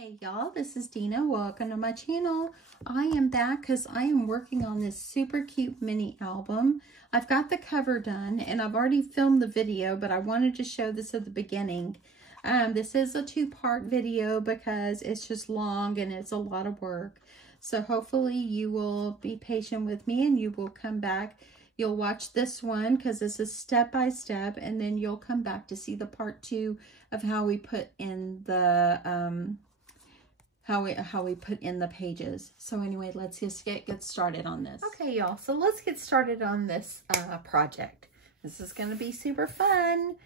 Hey y'all, this is Dina. Welcome to my channel. I am back because I am working on this super cute mini album. I've got the cover done and I've already filmed the video, but I wanted to show this at the beginning. This is a two-part video because it's just long and it's a lot of work. So hopefully you will be patient with me and you will come back. You'll watch this one because this is step by step, and then you'll come back to see the part 2 of how we put in the how we put in the pages. So anyway, let's just get started on this. Okay, y'all, so let's get started on this project. This is going to be super fun.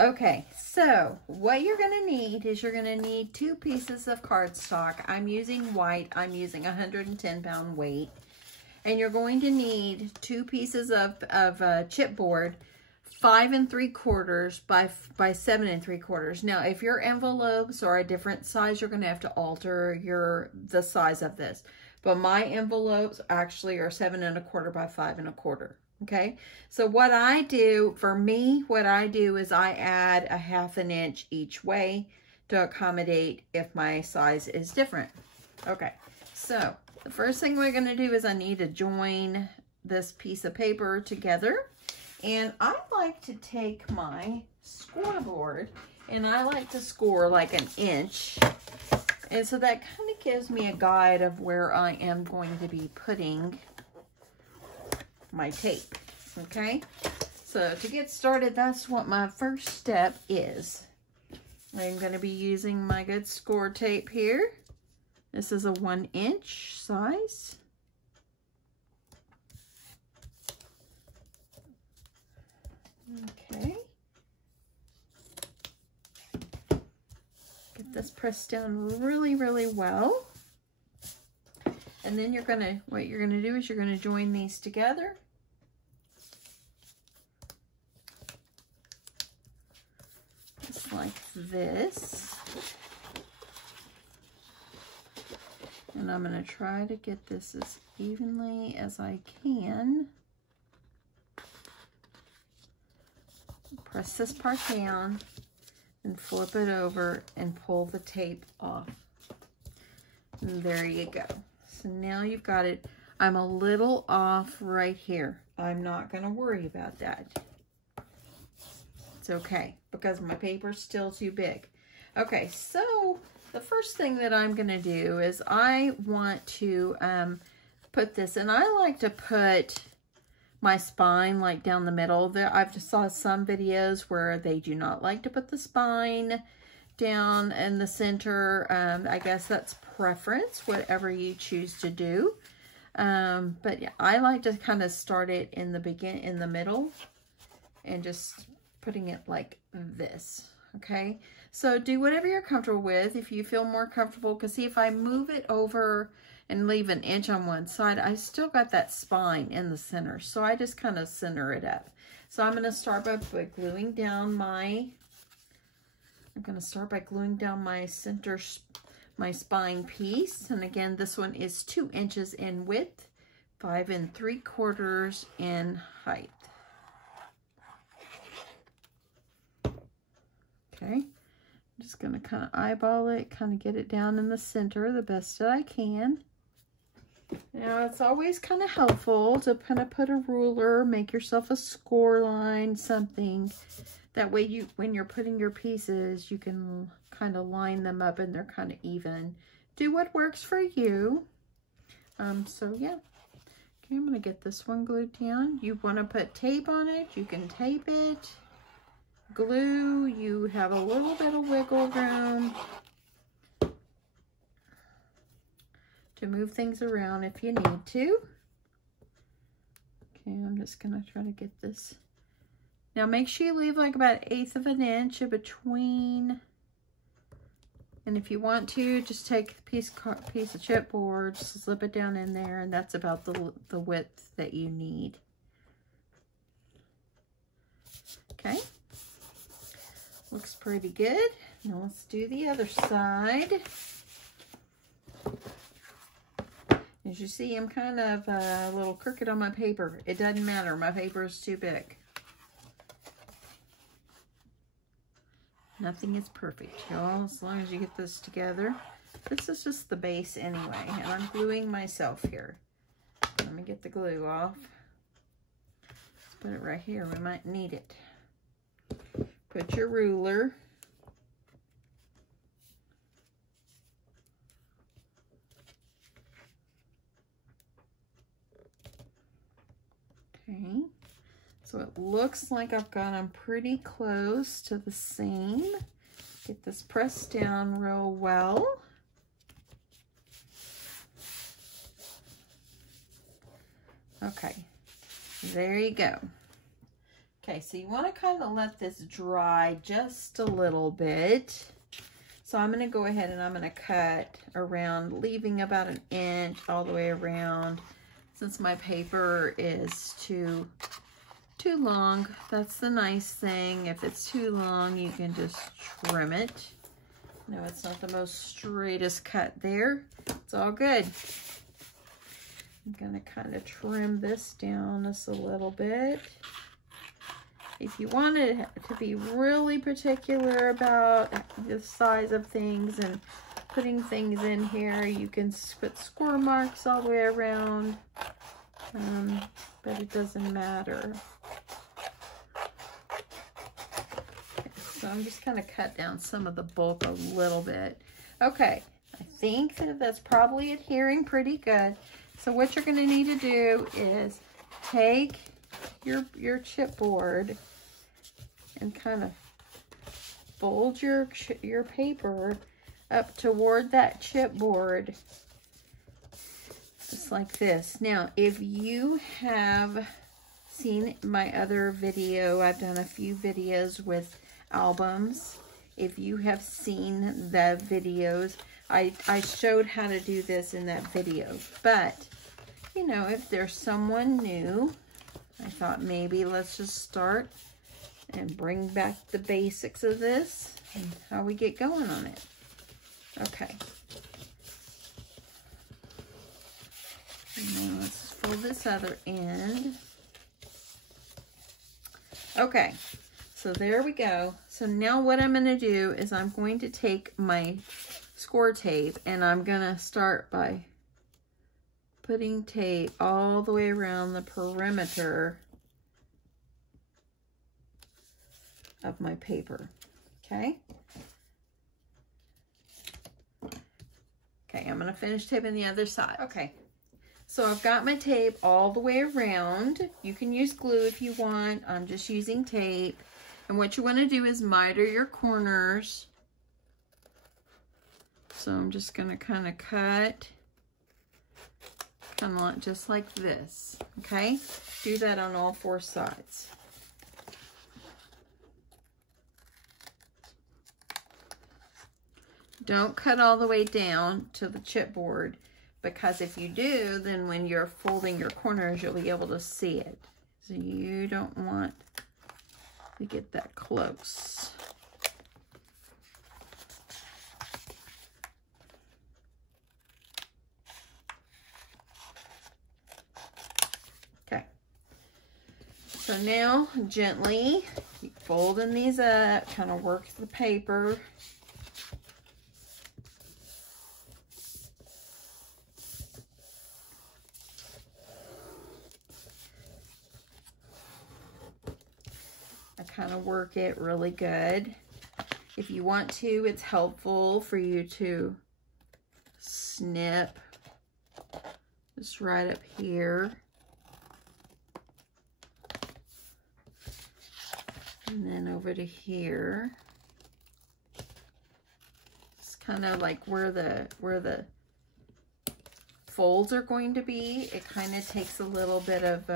Okay, so what you're going to need is you're going to need 2 pieces of cardstock. I'm using white. I'm using 110-pound weight. And you're going to need 2 pieces of chipboard, 5 3/4 by 7 3/4. Now, if your envelopes are a different size, you're going to have to alter the size of this. But my envelopes actually are 7 1/4 by 5 1/4. Okay, so what I do, for me, what I do is I add a 1/2 inch each way to accommodate if my size is different. Okay, so the first thing we're going to do is I need to join this piece of paper together. And I like to take my scoreboard and I like to score like 1 inch. And so that kind of gives me a guide of where I am going to be putting my tape. Okay, so to get started, that's what my first step is. I'm going to be using my good score tape here. This is a 1 inch size. Okay. Get this pressed down really, really well. And then what you're gonna do is you're gonna join these together. Just like this. And I'm gonna try to get this as evenly as I can. Press this part down and flip it over and pull the tape off. And there you go. So now you've got it. I'm a little off right here. I'm not going to worry about that. It's okay because my paper's still too big. Okay, so the first thing that I'm going to do is I want to put this, and I like to put my spine like down the middle. There, I've just saw some videos where they do not like to put the spine down in the center. I guess that's preference, whatever you choose to do. But yeah, I like to kind of start it in the middle, and just putting it like this. Okay, so do whatever you're comfortable with. If you feel more comfortable, because see, if I move it over and leave 1 inch on one side, I still got that spine in the center. So I just kind of center it up. So I'm going to start by gluing down my my spine piece. And again, this one is 2 inches in width, 5 3/4 in height. Okay, I'm just going to kind of eyeball it, kind of get it down in the center the best that I can. Now, it's always kind of helpful to kind of put a ruler, make yourself a score line, something. That way, when you're putting your pieces, you can kind of line them up and they're kind of even. Do what works for you. So, yeah. Okay, I'm going to get this one glued down. You want to put tape on it, you can tape it. Glue, you have a little bit of wiggle room to move things around if you need to. Okay, I'm just gonna try to get this. Now make sure you leave like about 1/8 of an inch in between. And if you want to, just take a piece of chipboard, just slip it down in there, and that's about the width that you need. Okay, looks pretty good. Now let's do the other side. As you see, I'm kind of a little crooked on my paper. It doesn't matter. My paper is too big. Nothing is perfect, y'all, as long as you get this together. This is just the base anyway, and I'm gluing myself here. Let me get the glue off. Let's put it right here. We might need it. Put your ruler. Okay. So it looks like I've got them pretty close to the same. Get this pressed down real well. Okay, there you go. Okay, so you want to kind of let this dry just a little bit. So I'm going to go ahead and I'm going to cut around, leaving about an inch all the way around. Since my paper is too long, that's the nice thing. If it's too long, you can just trim it. No, it's not the most straightest cut there. It's all good. I'm gonna kind of trim this down just a little bit. If you wanted to be really particular about the size of things and putting things in here, you can put score marks all the way around, but it doesn't matter. Okay, so I'm just kind of cut down some of the bulk a little bit. Okay, I think that that's probably adhering pretty good. So what you're going to need to do is take your chipboard and kind of fold your paper up toward that chipboard, just like this. Now, if you have seen my other video, I've done a few videos with albums. If you have seen the videos, I showed how to do this in that video, but you know, if there's someone new, I thought maybe let's just start and bring back the basics of this and how we get going on it. Okay. And now let's fold this other end. Okay, so there we go. So now what I'm going to do is I'm going to take my score tape and I'm going to start by putting tape all the way around the perimeter of my paper. Okay. Okay, I'm going to finish taping the other side. Okay, so I've got my tape all the way around. You can use glue if you want. I'm just using tape. And what you want to do is miter your corners. So I'm just going to kind of cut, kind of just like this, okay? Do that on all four sides. Don't cut all the way down to the chipboard, because if you do, then when you're folding your corners, you'll be able to see it. So you don't want to get that close. Okay. So now, gently, keep folding these up, kind of work the paper. Kind of work it really good. If you want to, it's helpful for you to snip just right up here. And then over to here. It's kind of like where the folds are going to be. It kind of takes a little bit of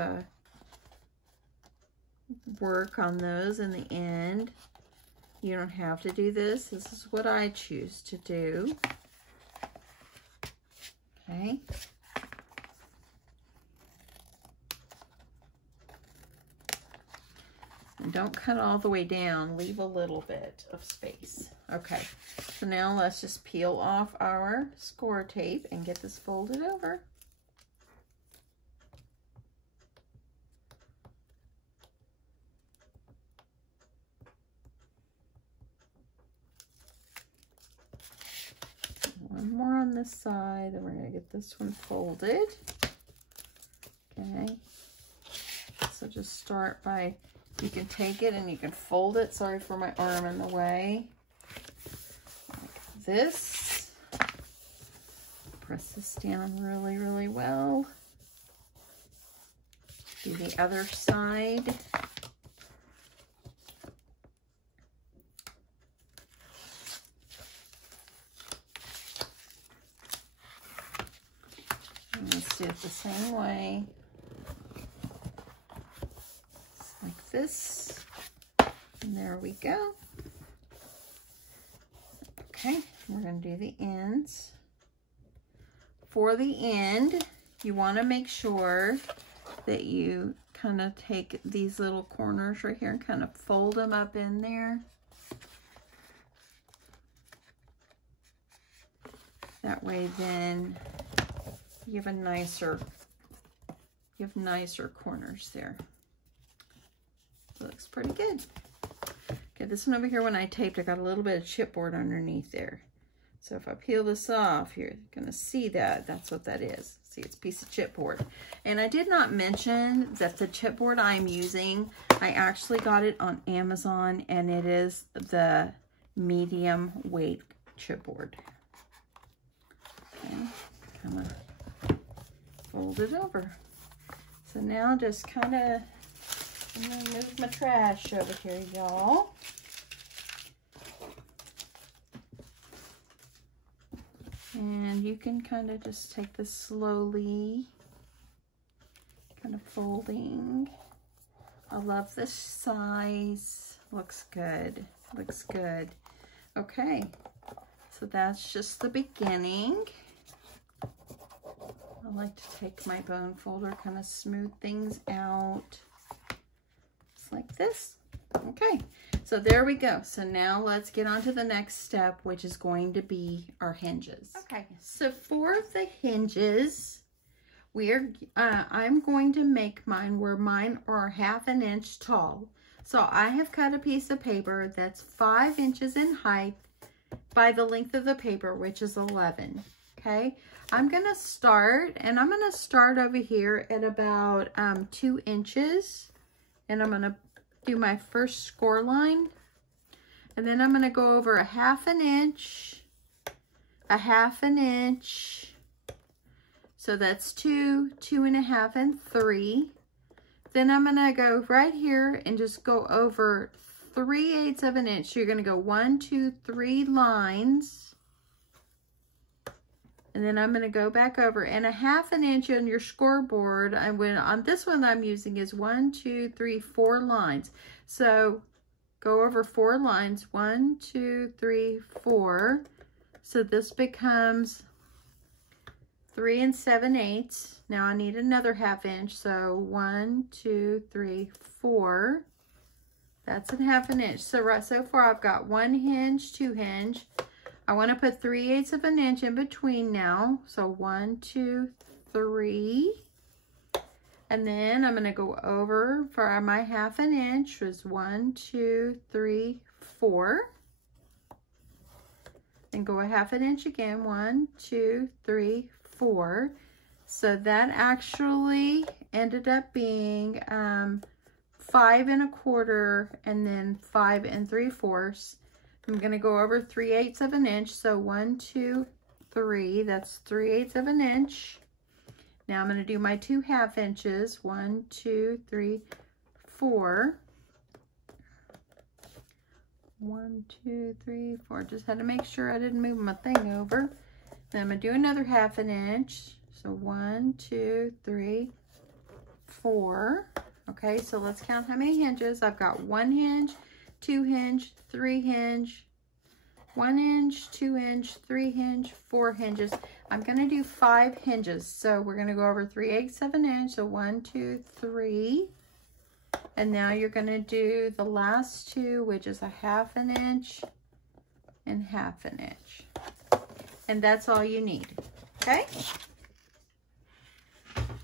work on those in the end. You don't have to do this. This is what I choose to do. Okay. And don't cut all the way down. Leave a little bit of space. Okay. So now let's just peel off our score tape and get this folded over. One more this side, and we're going to get this one folded. Okay. So just start by, you can take it and you can fold it. Sorry for my arm in the way. Like this. Press this down really, really well. Do the other side. And let's do it the same way. Just like this. And there we go. Okay, we're going to do the ends. For the end, you want to make sure that you kind of take these little corners right here and kind of fold them up in there. That way then you have nicer corners there. It looks pretty good. Okay, this one over here, when I taped, I got a little bit of chipboard underneath there. So if I peel this off, you're gonna see that. That's what that is. See, it's a piece of chipboard. And I did not mention that the chipboard I'm using, I actually got it on Amazon, and it is the medium weight chipboard. Okay, kind of fold it over. So now just kind of, I'm gonna move my trash over here, y'all. And you can kind of just take this slowly, kind of folding. I love this size. Looks good. Looks good. Okay, so that's just the beginning. I like to take my bone folder, kind of smooth things out. Just like this. Okay, so there we go. So now let's get on to the next step, which is going to be our hinges. Okay, so for the hinges, I'm going to make mine where mine are 1/2 inch tall. So I have cut a piece of paper that's 5 inches in height by the length of the paper, which is 11. Okay, I'm gonna start, and I'm gonna start over here at about 2 inches, and I'm gonna do my first score line, and then I'm going to go over 1/2 inch, 1/2 inch, so that's 2, 2.5, and 3. Then I'm going to go right here and just go over 3/8 of an inch. So you're going to go 1, 2, 3 lines, and then I'm going to go back over, and 1/2 inch on your scoreboard. On this one I'm using is 1, 2, 3, 4 lines. So go over 4 lines, 1, 2, 3, 4. So this becomes 3 7/8. Now I need another 1/2 inch. So 1, 2, 3, 4. That's a 1/2 inch. So far I've got 1 hinge, 2 hinge. I want to put 3/8 of an inch in between now. So 1, 2, 3. And then I'm going to go over for my 1/2 inch, was 1, 2, 3, 4. Then go 1/2 inch again, 1, 2, 3, 4. So that actually ended up being 5 1/4 and then 5 3/4. I'm going to go over 3/8 of an inch. So 1, 2, 3, that's 3/8 of an inch. Now I'm going to do my 2 1/2 inches. 1, 2, 3, 4. 1, 2, 3, 4. Just had to make sure I didn't move my thing over. Then I'm going to do another 1/2 inch. So 1, 2, 3, 4. Okay, so let's count how many hinges. I've got 1 hinge, 2 hinge, 3 hinge, 1 inch, 2 inch, 3 hinge, 4 hinges. I'm going to do 5 hinges. So we're going to go over 3/8 of an inch. So 1, 2, 3. And now you're going to do the last 2, which is 1/2 inch and 1/2 inch. And that's all you need. Okay?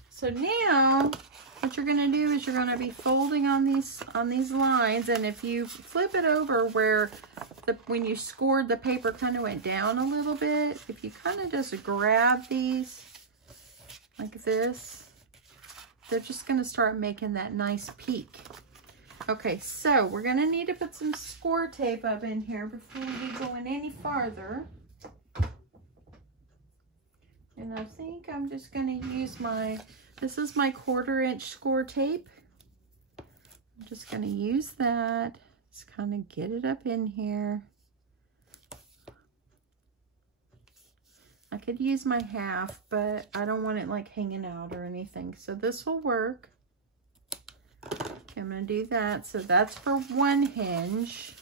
So now what you're going to do is you're going to be folding on these lines, and if you flip it over where when you scored, the paper kind of went down a little bit. If you kind of just grab these like this, they're just going to start making that nice peak. Okay, so we're going to need to put some score tape up in here before we get going any farther. And I think I'm just going to use this is my 1/4 inch score tape. I'm just going to use that. Just kind of get it up in here. I could use my 1/2, but I don't want it like hanging out or anything. So this will work. Okay, I'm going to do that. So that's for one hinge.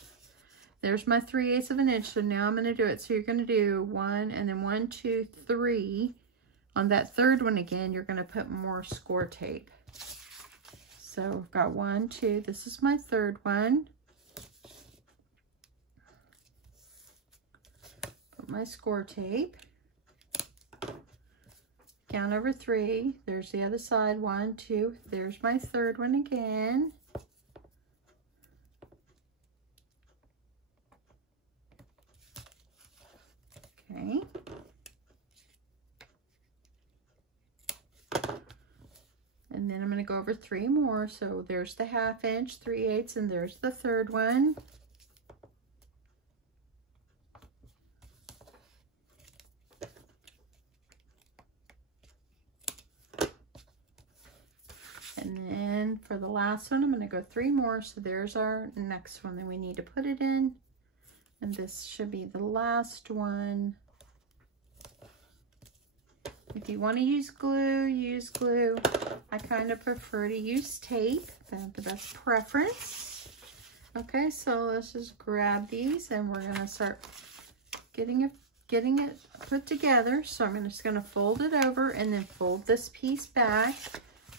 There's my 3/8 of an inch. So now I'm going to do it. So you're going to do 1 and then 1, 2, 3. On that third one again, you're going to put more score tape. So we've got 1, 2. This is my third one. Put my score tape. Count over 3. There's the other side. 1, 2. There's my third one again. Okay. And then I'm going to go over 3 more. So there's the 1/2 inch, 3/8, and there's the third one. And then for the last one, I'm going to go 3 more. So there's our next one that we need to put it in. And this should be the last one. If you want to use glue, use glue. I kind of prefer to use tape. That's the best preference. Okay, so let's just grab these and we're going to start getting it put together. So I'm just going to fold it over and then fold this piece back.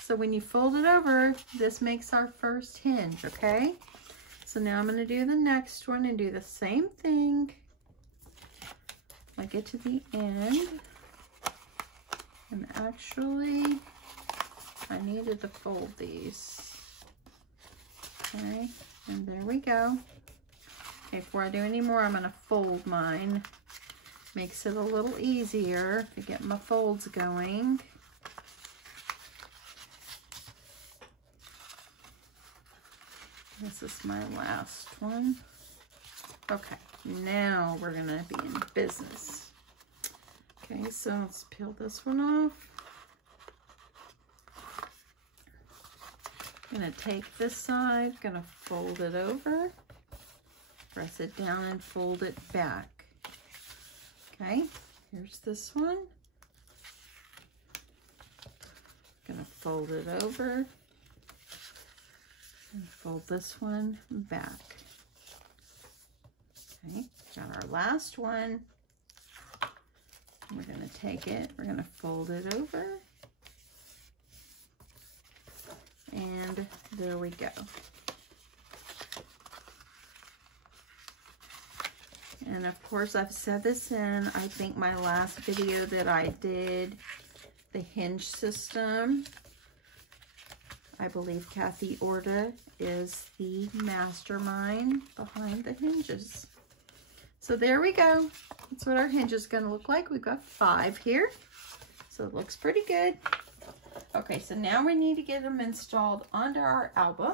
So when you fold it over, this makes our first hinge, okay? So now I'm going to do the next one and do the same thing. I get to the end. And actually, I needed to fold these. Okay, and there we go. Okay, before I do any more, I'm going to fold mine. Makes it a little easier to get my folds going. This is my last one. Okay, now we're going to be in business. Okay, so let's peel this one off. I'm going to take this side, going to fold it over, press it down and fold it back. Okay, here's this one. Going to fold it over and fold this one back. Okay, got our last one. We're going to take it, we're going to fold it over, and there we go. And of course, I've said this in, I think, my last video that I did, the hinge system. I believe Kathy Orta is the mastermind behind the hinges. So there we go. That's what our hinge is going to look like. We've got 5 here. So it looks pretty good. Okay, so now we need to get them installed onto our album.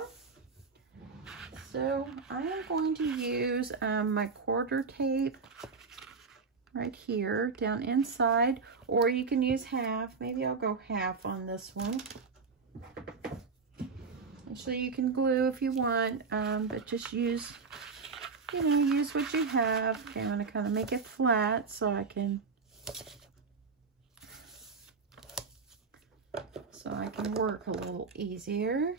So I am going to use my 1/4 tape right here down inside, or you can use 1/2. Maybe I'll go 1/2 on this one. Actually, you can glue if you want, but just use, you know, use what you have. Okay, I'm going to kind of make it flat so I can work a little easier.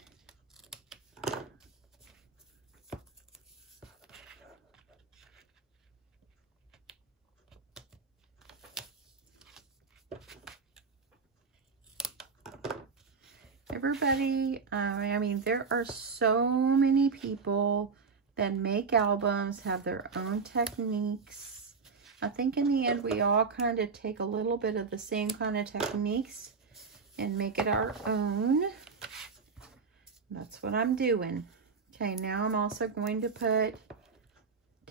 Everybody, I mean, there are so many people that make albums, have their own techniques. I think in the end, we all kind of take a little bit of the same kind of techniques and make it our own. That's what I'm doing. Okay, now I'm also going to put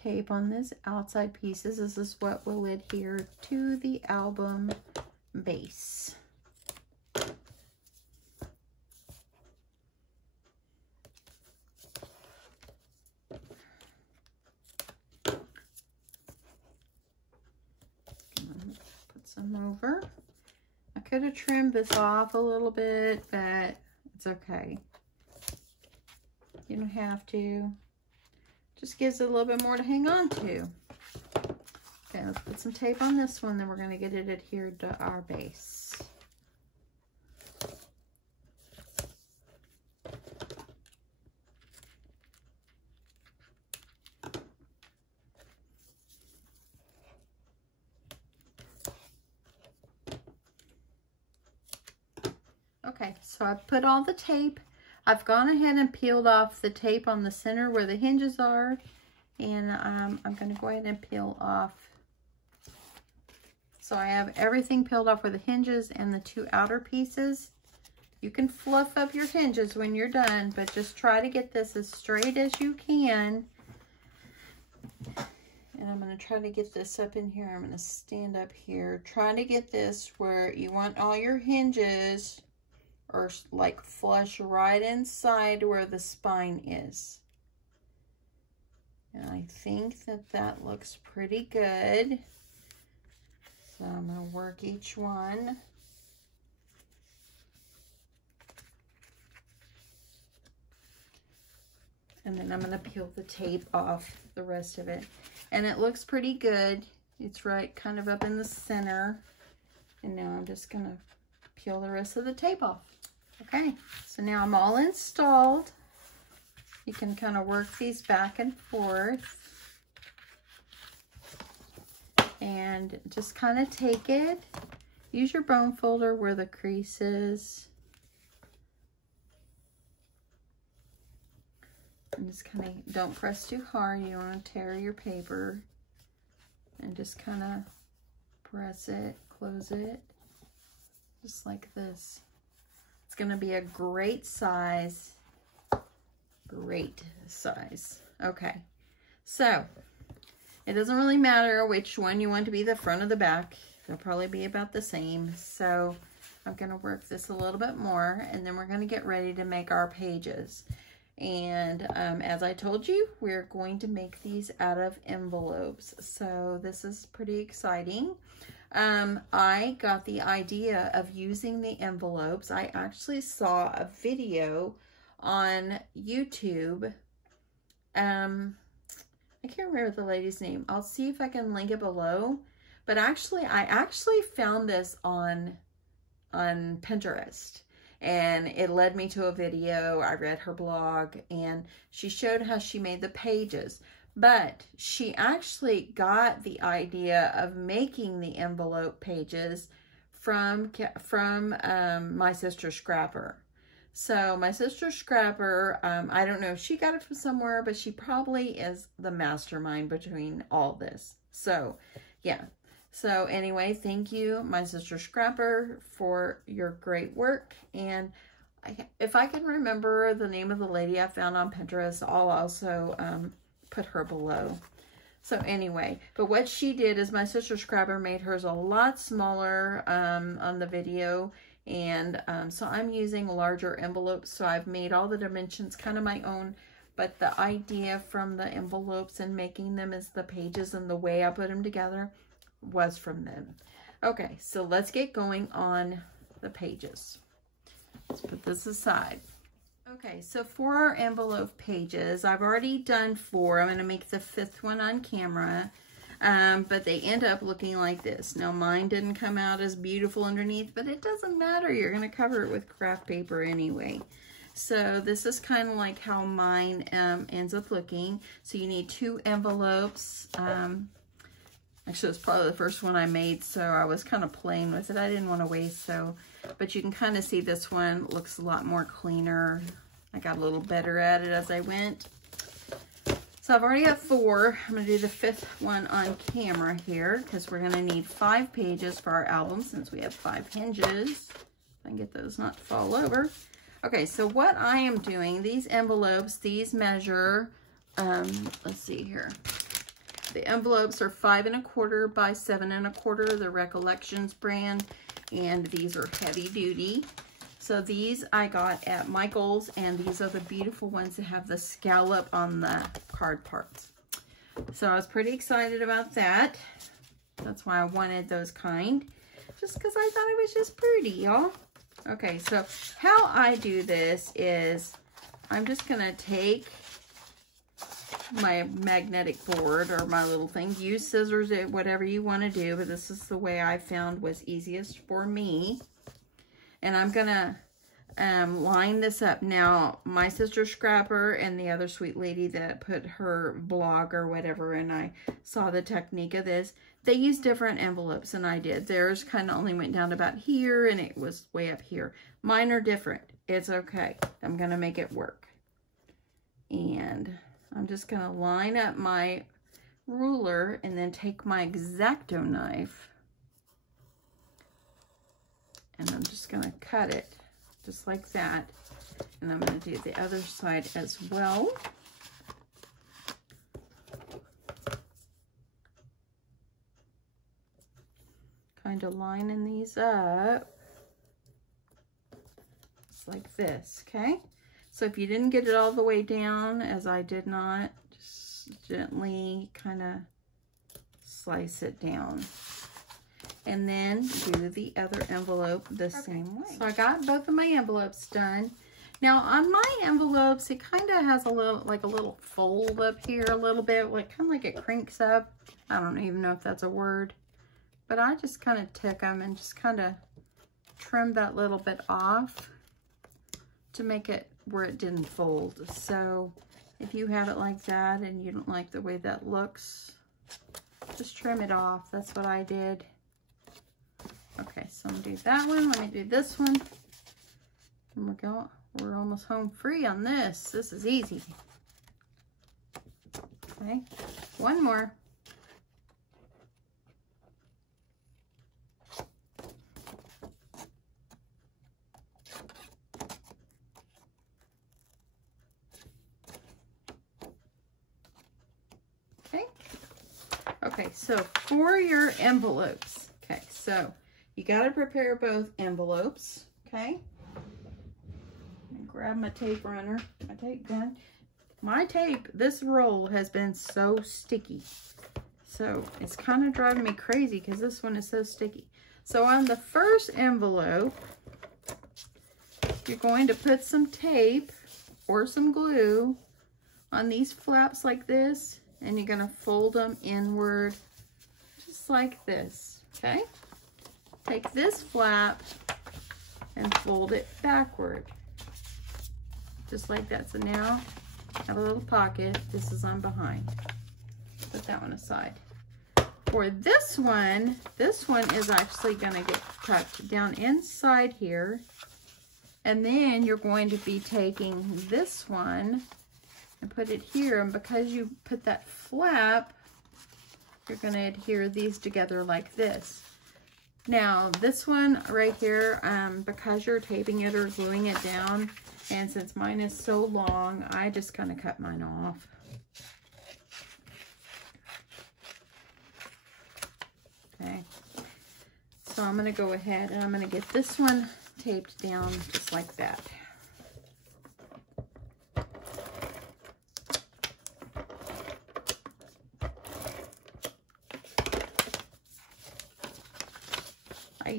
tape on these outside pieces. This is what will adhere to the album base. Put some over. I could have trimmed this off a little bit, but it's okay. You don't have to. Just gives it a little bit more to hang on to. Okay, let's put some tape on this one, then we're going to get it adhered to our base. Okay, so I've put all the tape. I've gone ahead and peeled off the tape on the center where the hinges are. And I'm going to go ahead and peel off. So I have everything peeled off for the hinges and the two outer pieces. You can fluff up your hinges when you're done, but just try to get this as straight as you can. And I'm going to try to get this up in here. I'm going to stand up here. Try to get this where you want all your hinges or like flush right inside where the spine is. And I think that that looks pretty good. So I'm going to work each one. And then I'm going to peel the tape off the rest of it. And it looks pretty good. It's right kind of up in the center. And now I'm just going to peel the rest of the tape off. Okay, so now I'm all installed. You can kind of work these back and forth. And just kind of take it. Use your bone folder where the crease is. And just kind of, don't press too hard. You don't want to tear your paper. And just kind of press it, close it, just like this. It's going to be a great size. Great size. Okay, so it doesn't really matter which one you want to be the front or the back. They'll probably be about the same. So I'm going to work this a little bit more, and then we're going to get ready to make our pages. And as I told you, we're going to make these out of envelopes. So this is pretty exciting. I got the idea of using the envelopes. I actually saw a video on YouTube. I can't remember the lady's name. I'll see if I can link it below. But actually, I found this on Pinterest. And it led me to a video. I read her blog, and she showed how she made the pages. But she actually got the idea of making the envelope pages from my sister Scrapper. So my sister Scrapper, I don't know if she got it from somewhere, but she probably is the mastermind between all this. So yeah. So anyway, thank you, my sister Scrapper, for your great work. And if I can remember the name of the lady I found on Pinterest, I'll also put her below. So anyway, but what she did is my sister Scrapper made hers a lot smaller on the video. And so I'm using larger envelopes. So I've made all the dimensions kind of my own. But the idea from the envelopes and making them as the pages and the way I put them together was from them. Okay, so let's get going on the pages. Let's put this aside. Okay, so for our envelope pages, I've already done 4. I'm going to make the 5th one on camera, but they end up looking like this. Now, mine didn't come out as beautiful underneath, but it doesn't matter. You're going to cover it with craft paper anyway. So this is kind of like how mine ends up looking. So you need 2 envelopes. Actually, it's probably the first one I made, so I was kind of playing with it. I didn't want to waste, but you can kind of see this one looks a lot more cleaner. I got a little better at it as I went. So I've already got 4. I'm going to do the 5th one on camera here because we're going to need 5 pages for our album since we have 5 hinges. If I can get those not to fall over. Okay, so what I am doing, these envelopes, these measure, let's see here. The envelopes are 5 1/4 by 7 1/4, the Recollections brand, and these are heavy duty. So these I got at Michael's, and these are the beautiful ones that have the scallop on the card parts. So I was pretty excited about that. That's why I wanted those kind, just because I thought it was just pretty, y'all. Okay, so how I do this is I'm just gonna take my magnetic board or my little thing. Use scissors, whatever you want to do, but this is the way I found was easiest for me. And I'm gonna line this up. Now, my sister Scrapper and the other sweet lady that put her blog or whatever, and I saw the technique of this, they used different envelopes than I did. Theirs kind of only went down to about here, and it was way up here. Mine are different. It's okay. I'm gonna make it work. And I'm just gonna line up my ruler and then take my X-Acto knife, and I'm just gonna cut it just like that. And I'm gonna do the other side as well. Kind of lining these up just like this, okay? So if you didn't get it all the way down, as I did not, just gently kind of slice it down. And then do the other envelope the same way. So I got both of my envelopes done. Now on my envelopes, it kind of has a little, like a little fold up here a little bit, like kind of like it crinks up. I don't even know if that's a word, but I just kind of took them and just kind of trimmed that little bit off to make it where it didn't fold. So if you have it like that and you don't like the way that looks, just trim it off. That's what I did. Okay, so I'm gonna do that one. Let me do this one. And we're almost home free on this. This is easy. Okay, one more. Okay, so for your envelopes, okay, so you got to prepare both envelopes, okay? And grab my tape runner, my tape gun. My tape, this roll has been so sticky. So it's kind of driving me crazy because this one is so sticky. So on the first envelope, you're going to put some tape or some glue on these flaps like this. And you're going to fold them inward just like this, okay? Take this flap and fold it backward just like that. So now I have a little pocket. This is on behind. Put that one aside. For this one is actually going to get tucked down inside here. And then you're going to be taking this one and put it here, and because you put that flap, you're going to adhere these together like this. Now this one right here, because you're taping it or gluing it down, and since mine is so long, I just kind of cut mine off. Okay, so I'm going to go ahead and I'm going to get this one taped down just like that. I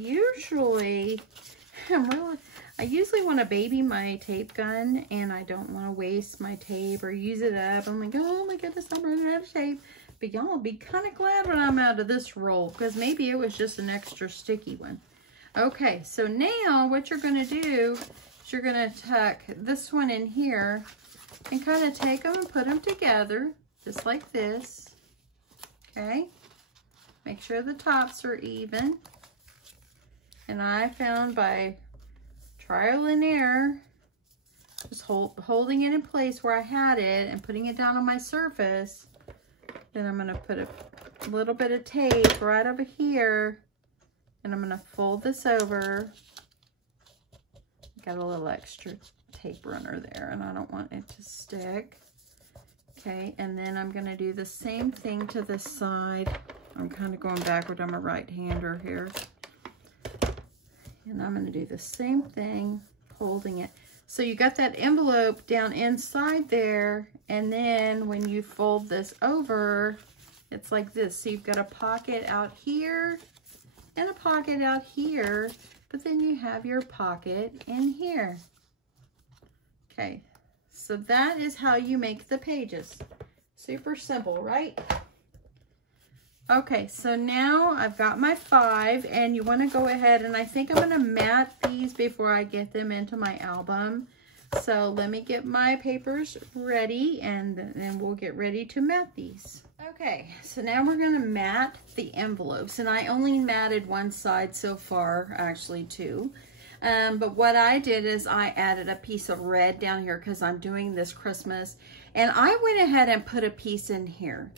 usually want to baby my tape gun, and I don't want to waste my tape or use it up. I'm like, oh my goodness, I'm running out of tape. But y'all will be kind of glad when I'm out of this roll, because maybe it was just an extra sticky one. Okay, so now what you're going to do is you're going to tuck this one in here and kind of take them and put them together just like this. Okay, make sure the tops are even. And I found by trial and error, just holding it in place where I had it and putting it down on my surface, then I'm going to put a little bit of tape right over here, and I'm going to fold this over. Got a little extra tape runner there, and I don't want it to stick. Okay, and then I'm gonna do the same thing to this side. I'm kind of going backward. I'm a right-hander here. And I'm gonna do the same thing, holding it. So you got that envelope down inside there, and then when you fold this over, it's like this. So you've got a pocket out here and a pocket out here, but then you have your pocket in here. Okay, so that is how you make the pages. Super simple, right? Okay, so now I've got my 5, and you want to go ahead, and I think I'm going to mat these before I get them into my album. So let me get my papers ready, and then we'll get ready to mat these. Okay, so now we're going to mat the envelopes, and I only matted one side so far, actually 2. But what I did is I added a piece of red down here because I'm doing this Christmas, and I went ahead and put a piece in here.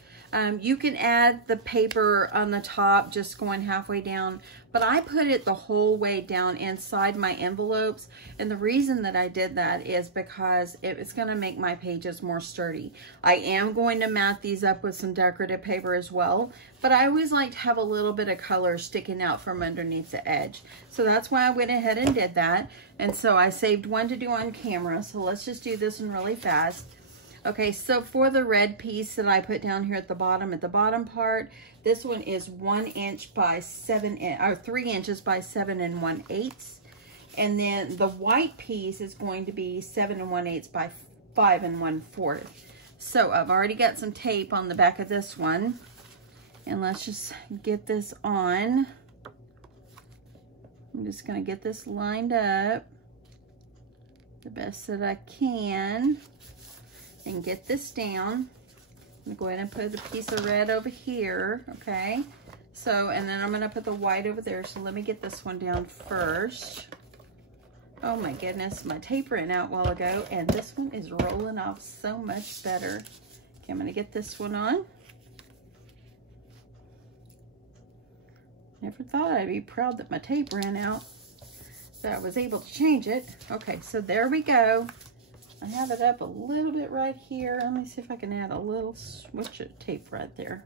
You can add the paper on the top, just going halfway down, but I put it the whole way down inside my envelopes. And the reason that I did that is because it's going to make my pages more sturdy. I am going to mat these up with some decorative paper as well, but I always like to have a little bit of color sticking out from underneath the edge. So that's why I went ahead and did that. And so I saved one to do on camera. So let's just do this one really fast. Okay, so for the red piece that I put down here at the bottom part, this one is 1 inch by 3 inches by 7 1/8. And then the white piece is going to be 7 1/8 by 5 1/4. So I've already got some tape on the back of this one. And let's just get this on. I'm just gonna get this lined up the best that I can. And get this down. I'm gonna go ahead and put a piece of red over here, okay? So, and then I'm gonna put the white over there. So let me get this one down first. Oh my goodness, my tape ran out a while ago, and this one is rolling off so much better. Okay, I'm gonna get this one on. Never thought I'd be proud that my tape ran out, that I was able to change it. Okay, so there we go. I have it up a little bit right here. Let me see if I can add a little switch of tape right there.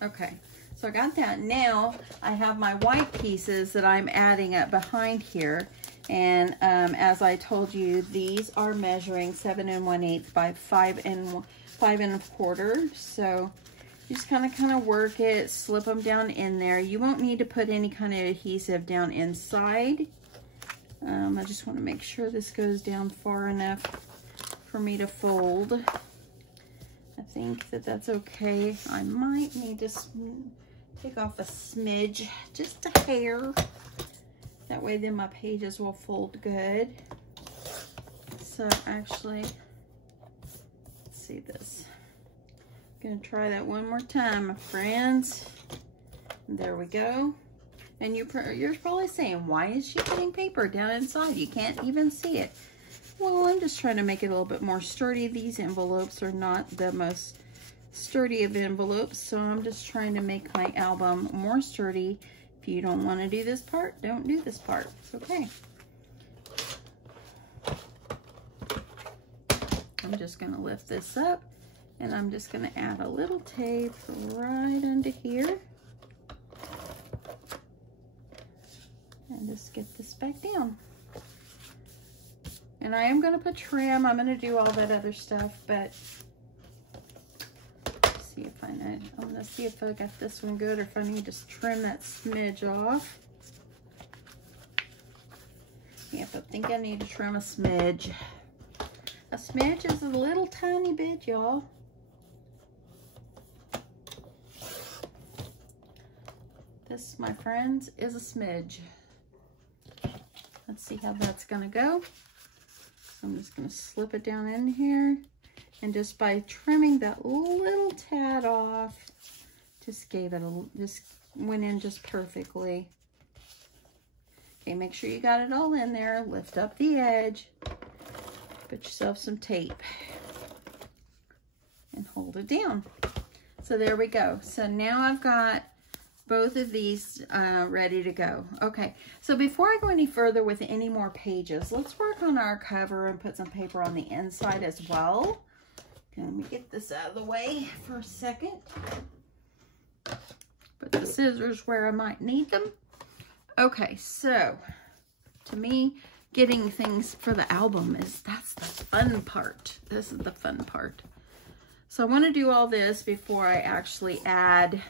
Okay, so I got that. Now I have my white pieces that I'm adding up behind here. And as I told you, these are measuring 7 1/8 by 5 1/4. So you just kind of work it, slip them down in there. You won't need to put any kind of adhesive down inside. I just want to make sure this goes down far enough for me to fold. I think that that's okay. I might need to take off a smidge, just a hair. That way then my pages will fold good. So actually, let's see this. I'm gonna try that one more time, my friends. There we go. And you're probably saying, why is she putting paper down inside? You can't even see it. Well, I'm just trying to make it a little bit more sturdy. These envelopes are not the most sturdy of envelopes, so I'm just trying to make my album more sturdy. If you don't want to do this part, don't do this part. It's okay. I'm just going to lift this up, and I'm just going to add a little tape right under here. And just get this back down. And I am going to put trim. I'm going to do all that other stuff, but see if I know. I'm going to see if I got this one good or if I need to trim that smidge off. Yep, I think I need to trim a smidge. A smidge is a little tiny bit, y'all. This, my friends, is a smidge. Let's see how that's gonna go. So I'm just gonna slip it down in here, and just by trimming that little tad off, just went in just perfectly. Okay, make sure you got it all in there. Lift up the edge, put yourself some tape, and hold it down. So there we go. So now I've got both of these ready to go. Okay, so before I go any further with any more pages, let's work on our cover and put some paper on the inside as well. Let me get this out of the way for a second. Put the scissors where I might need them. Okay, so to me, getting things for the album that's the fun part. This is the fun part. So I want to do all this before I actually add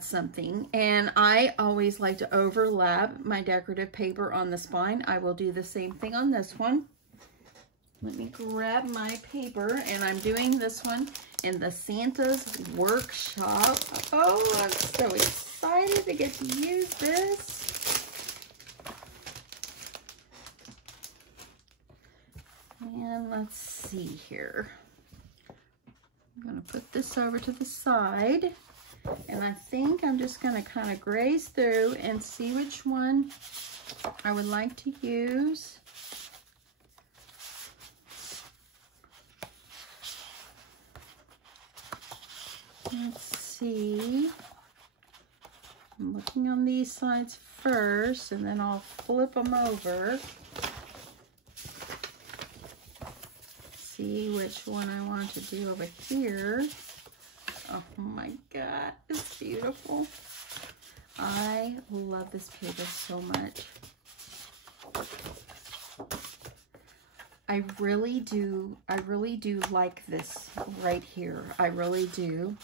something. And I always like to overlap my decorative paper on the spine. I will do the same thing on this one. Let me grab my paper, and I'm doing this one in the Santa's Workshop. Oh, I'm so excited to get to use this. And let's see here. I'm going to put this over to the side, and I think I'm just going to kind of graze through and see which one I would like to use. Let's see. I'm looking on these sides first, and then I'll flip them over. See which one I want to do over here. Oh my God, it's beautiful. I love this paper so much. I really do like this right here. I really do.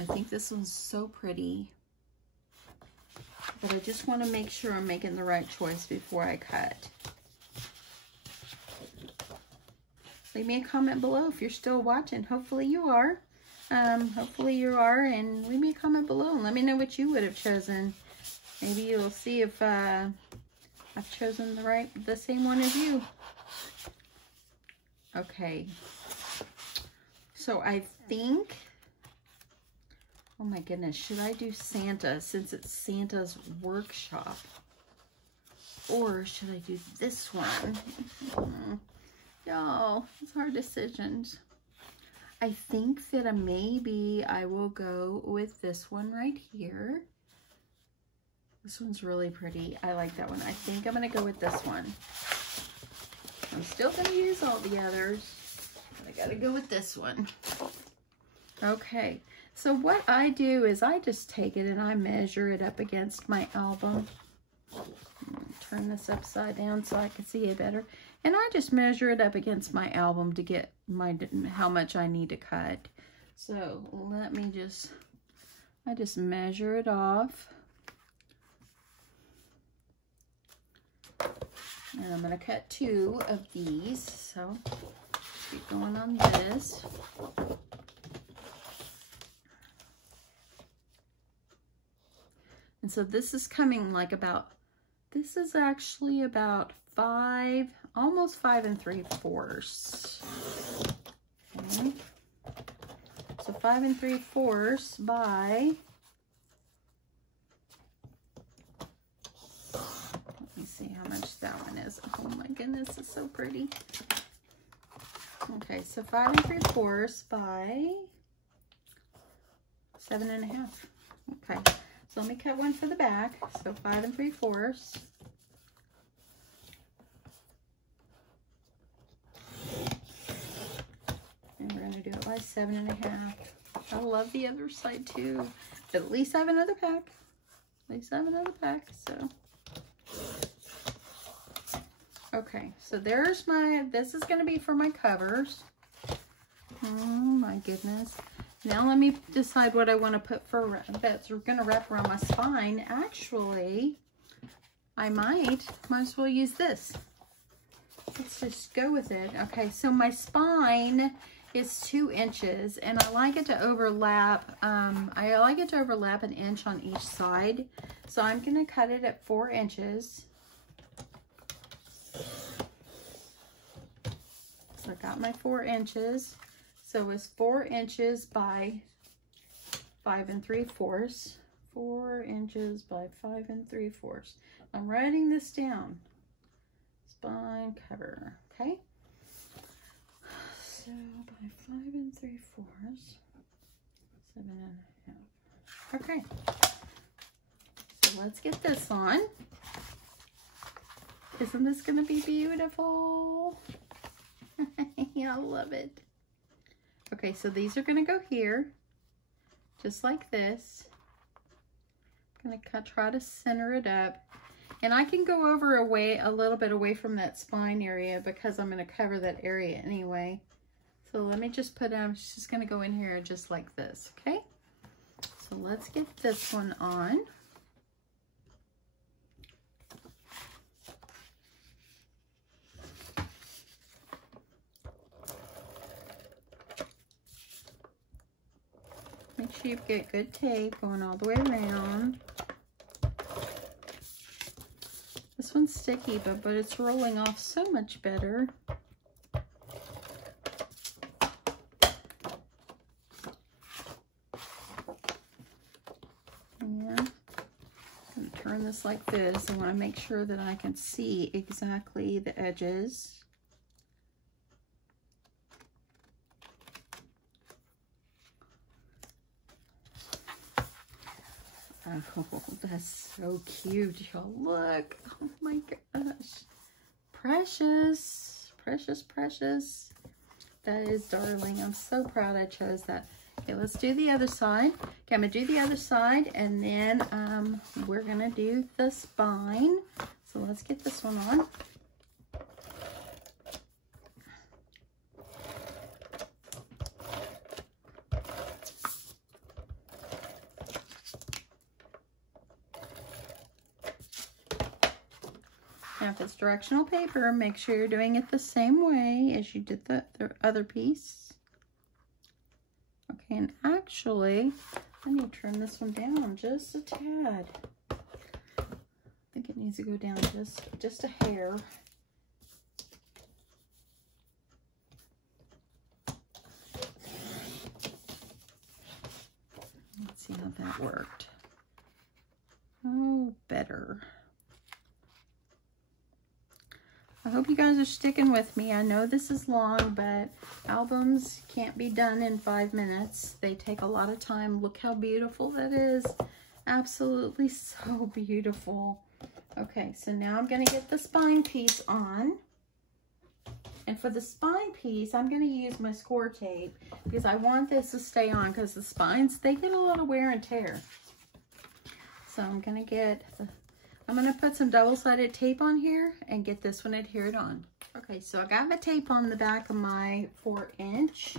I think this one's so pretty. But I just want to make sure I'm making the right choice before I cut. Leave me a comment below if you're still watching. Hopefully you are. Hopefully you are, and leave me a comment below and let me know what you would have chosen. Maybe you'll see if I've chosen the same one as you. Okay. So I think, oh my goodness, should I do Santa since it's Santa's Workshop? Or should I do this one? Y'all, it's hard decisions. I think that maybe I will go with this one right here. This one's really pretty. I like that one. I think I'm going to go with this one. I'm still going to use all the others, but I got to go with this one. Okay, so what I do is I just take it and I measure it up against my album. Turn this upside down so I can see it better. And I just measure it up against my album to get how much I need to cut. So let me I just measure it off. And I'm going to cut 2 of these. So keep going on this. And so this is coming like this is actually about 5, almost 5 3/4. Okay. So 5 3/4 by, let me see how much that one is. Oh my goodness, it's so pretty. Okay, so 5 3/4 by 7 1/2. Okay, so let me cut one for the back. So 5 3/4. And we're going to do it by 7 1/2. I love the other side too. But at least I have another pack. At least I have another pack. So, okay. So there's this is going to be for my covers. Oh my goodness. Now let me decide what I want to put for that's going to wrap around my spine. Actually, I might as well use this. Let's just go with it. Okay, so my spine is 2 inches, and I like it to overlap. I like it to overlap 1 inch on each side. So I'm going to cut it at 4 inches. So I got my 4 inches. So it's 4 inches by 5 3/4. 4 inches by 5 3/4. I'm writing this down. Spine cover, okay? So by 5 3/4, 7 1/2. Okay. So let's get this on. Isn't this going to be beautiful? I love it. Okay, so these are gonna go here, just like this. I'm gonna try to center it up. And I can go over a little bit away from that spine area because I'm gonna cover that area anyway. So let me just put, I'm just gonna go in here just like this, okay? So let's get this one on. Make sure you get good tape going all the way around. This one's sticky, but it's rolling off so much better. Yeah, I'm going to turn this like this. I want to make sure that I can see exactly the edges. Oh, that's so cute, y'all. Look. Oh my gosh. Precious. Precious, precious. That is darling. I'm so proud I chose that. Okay, let's do the other side. Okay, I'm going to do the other side, and then we're going to do the spine. So let's get this one on. Now, if it's directional paper, make sure you're doing it the same way as you did the other piece. Okay, and actually, I need to trim this one down just a tad. I think it needs to go down just a hair. Let's see how that worked. Oh, better. I hope you guys are sticking with me. I know this is long, but albums can't be done in 5 minutes. They take a lot of time. Look how beautiful that is. Absolutely so beautiful. Okay, so now I'm going to get the spine piece on. And for the spine piece, I'm going to use my score tape because I want this to stay on because the spines, they get a lot of wear and tear. So I'm going to put some double-sided tape on here and get this one adhered on. Okay, so I got my tape on the back of my 4-inch.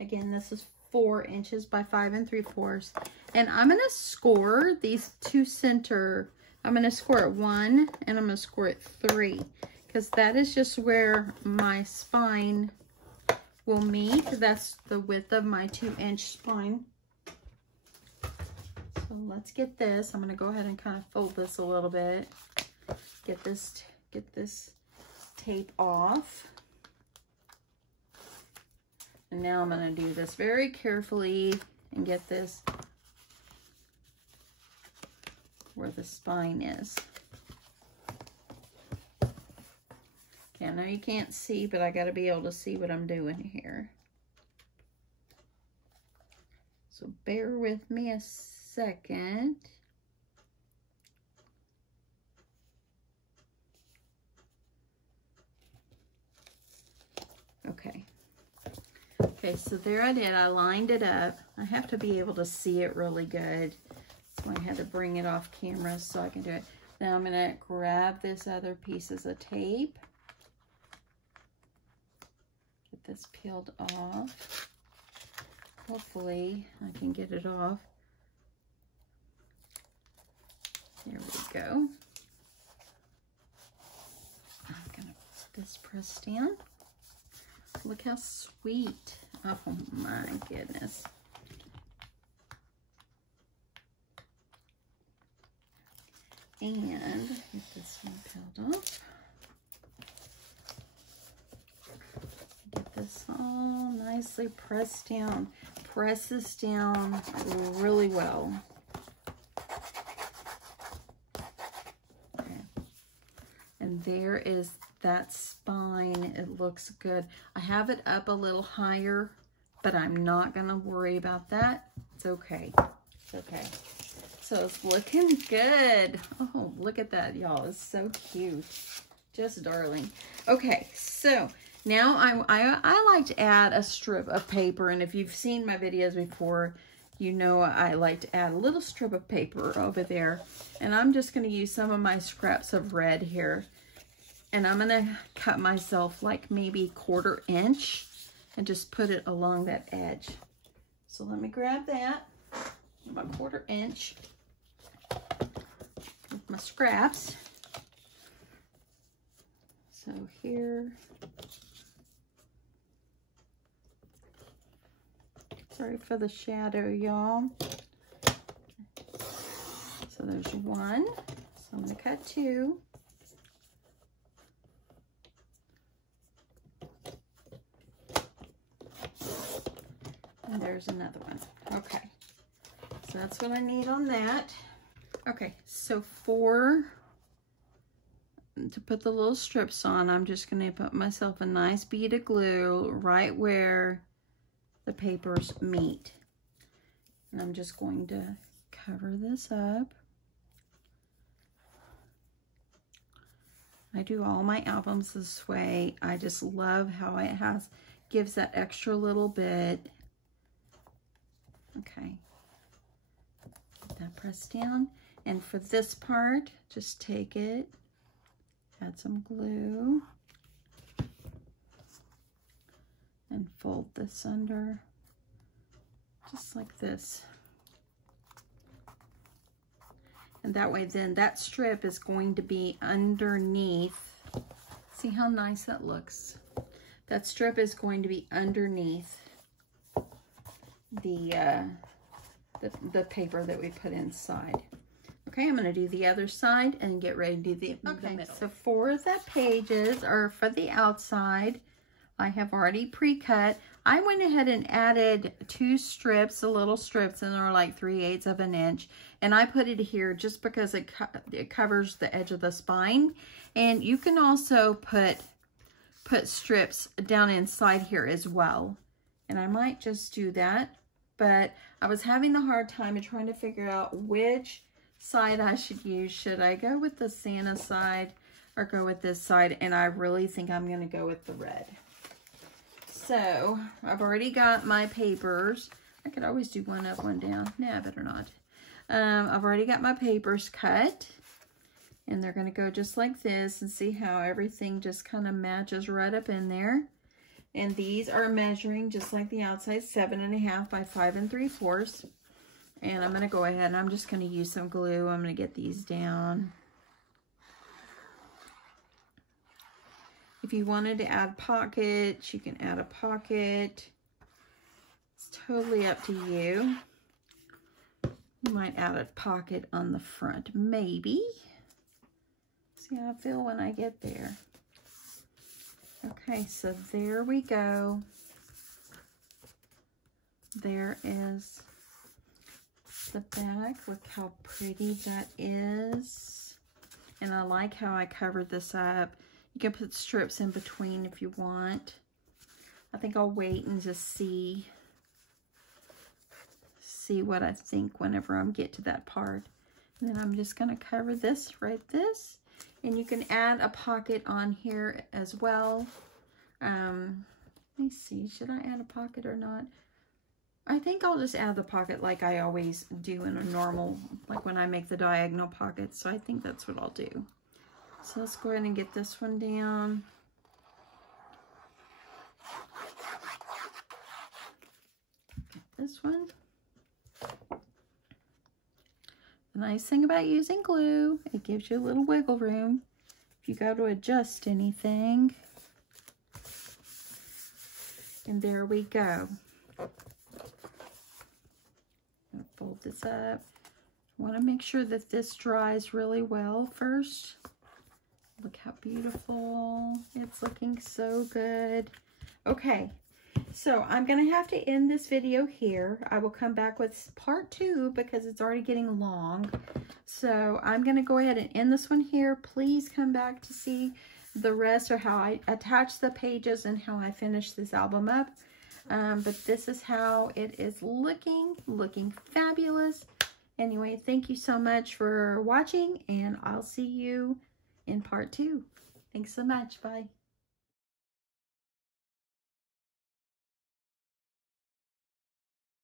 Again, this is 4 inches by 5 3/4. And I'm going to score these two center. I'm going to score it 1 and I'm going to score it 3 because that is just where my spine will meet. That's the width of my 2-inch spine. So let's get this. I'm going to go ahead and kind of fold this a little bit. Get this tape off. And now I'm going to do this very carefully and get this where the spine is. Okay, I know you can't see, but I got to be able to see what I'm doing here. So bear with me a second. Okay. Okay, so there I did. I lined it up. I have to be able to see it really good. So I had to bring it off camera so I can do it. Now I'm going to grab this other pieces of tape. Get this peeled off. Hopefully I can get it off. There we go. I'm going to put this press down. Look how sweet. Oh my goodness. And get this one peeled off. Get this all nicely pressed down. Press this down really well. Okay. And there is that spine. It looks good. I have it up a little higher, but I'm not going to worry about that. It's okay. It's okay. So it's looking good. Oh, look at that, y'all. It's so cute. Just darling. Okay, so Now I like to add a strip of paper, and if you've seen my videos before, you know I like to add a little strip of paper over there. And I'm just going to use some of my scraps of red here. And I'm going to cut myself like maybe 1/4 inch and just put it along that edge. So let me grab that, about 1/4 inch with my scraps. So here, sorry for the shadow, y'all. So there's 1. So I'm going to cut 2. And there's another one. Okay. So that's what I need on that. Okay. So to put the little strips on, I'm just going to put myself a nice bead of glue right where the papers meet. And I'm just going to cover this up. I do all my albums this way. I just love how it gives that extra little bit. Okay. Get that pressed down. And for this part, just take it, add some glue, and fold this under, just like this. And that way then that strip is going to be underneath. See how nice that looks? That strip is going to be underneath the paper that we put inside. Okay, I'm going to do the other side and get ready to do the middle. So 4 of the pages are for the outside. I have already pre-cut. I went ahead and added 2 strips, the little strips, and they're like 3/8 of an inch. And I put it here just because it covers the edge of the spine. And you can also put strips down inside here as well. And I might just do that. But I was having a hard time trying to figure out which side I should use. Should I go with the Santa side or go with this side? And I really think I'm going to go with the red. So I've already got my papers. I could always do one up, one down. Nah, I better not. I've already got my papers cut. And they're going to go just like this, and see how everything just kind of matches right up in there. And these are measuring just like the outside, 7.5 by 5 3/4. And I'm going to go ahead and I'm just going to use some glue. I'm going to get these down. If you wanted to add pockets, you can add a pocket. It's totally up to you. You might add a pocket on the front, maybe. See how I feel when I get there. Okay, so there we go. There is the back. Look how pretty that is. And I like how I covered this up. You can put strips in between if you want. I think I'll wait and just see what I think whenever I get to that part. And then I'm just going to cover this, this. And you can add a pocket on here as well. Let me see, should I add a pocket or not? I think I'll just add the pocket like I always do in a normal, like when I make the diagonal pockets. So I think that's what I'll do. So let's go ahead and get this one down. Get this one. The nice thing about using glue, it gives you a little wiggle room if you go to adjust anything. And there we go. Fold this up. I want to make sure that this dries really well first. Look how beautiful. It's looking so good. Okay, so I'm going to have to end this video here. I will come back with part 2 because it's already getting long. So I'm going to go ahead and end this one here. Please come back to see the rest, or how I attach the pages and how I finish this album up. But this is how it is looking fabulous. Anyway, thank you so much for watching, and I'll see you in part 2. Thanks so much. Bye.